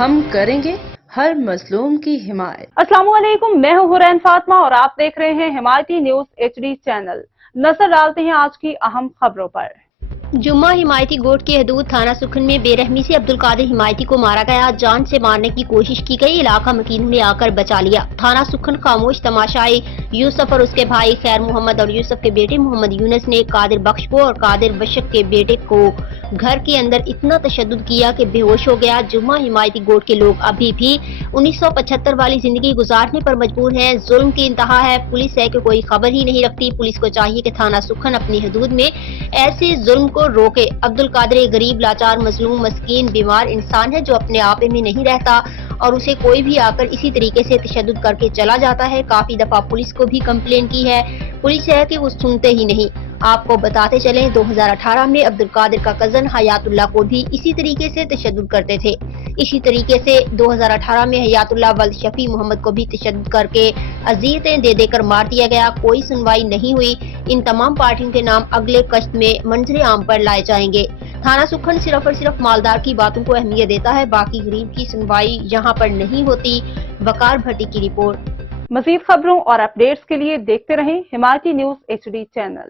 ہم کریں گے ہر مظلوم کی حمایت۔ السلام علیکم، میں ہوں حورین فاطمہ اور آپ دیکھ رہے ہیں حمایتی نیوز HD چینل۔ نظر ڈالتے ہیں آج کی اہم خبروں پر۔ جمعہ حمایتی گوٹ کے حدود تھانہ سکھن میں بے رحمی سے عبدالقادر حمایتی کو مارا گیا۔ جان سے مارنے کی کوشش کی گئی، علاقہ مکینوں نے آ کر بچا لیا۔ تھانہ سکھن خاموش تماشائی یوسف اور اس کے بھائی خیر محمد اور یوسف کے بیٹے محمد یونس نے قادر بخش کو اور قادر بشک کے بیٹے کو گھر کے اندر اتنا تشدد کیا کہ بے ہوش ہو گیا۔ جمعہ حمایتی گوٹ کے لوگ ابھی بھی 1975 والی زندگی گزارنے پر مجبور ہیں۔ ظلم کی انتہا ہے، پولیس ہے کہ کوئی خبر ہی نہیں رکھتی۔ پولیس کو چاہیے کہ تھانہ سکھن اپنی حدود میں ایسے ظلم کو روکے۔ عبدالقادر ایک غریب، لاچار، مظلوم، مسکین، بیمار انسان ہے جو اپنے آپے میں نہیں رہتا اور اسے کوئی بھی آ کر اسی طریقے سے تشدد کر کے چلا جاتا ہے۔ کافی دفعہ پولیس کو بھی کمپلین کی ہے، پولیس ہے کہ وہ سنتے ہی نہیں۔ آپ کو بتاتے چلیں 2018 میں عبدالقادر کا کزن حیات اللہ کو بھی اسی طریقے سے تشدد کرتے تھے۔ اسی طریقے سے 2018 میں حیات اللہ ولد شفیع محمد کو بھی تشدد کر کے اذیتیں دے کر مار دیا گیا۔ کوئی سنوائی نہیں ہوئی۔ ان تمام پارٹیوں کے نام اگلے قسط میں منظر عام پر لائے جائیں گے۔ تھانہ سکھن صرف اور صرف مالدار کی باتوں کو اہمیت دیتا ہے، باقی غریب کی سنوائی یہاں پر نہیں ہوتی۔ وقار بھٹی کی رپورٹ۔ مزید خبروں اور اپڈیٹس کے لیے دیکھتے رہیں حمایتی نیوز HD چینل۔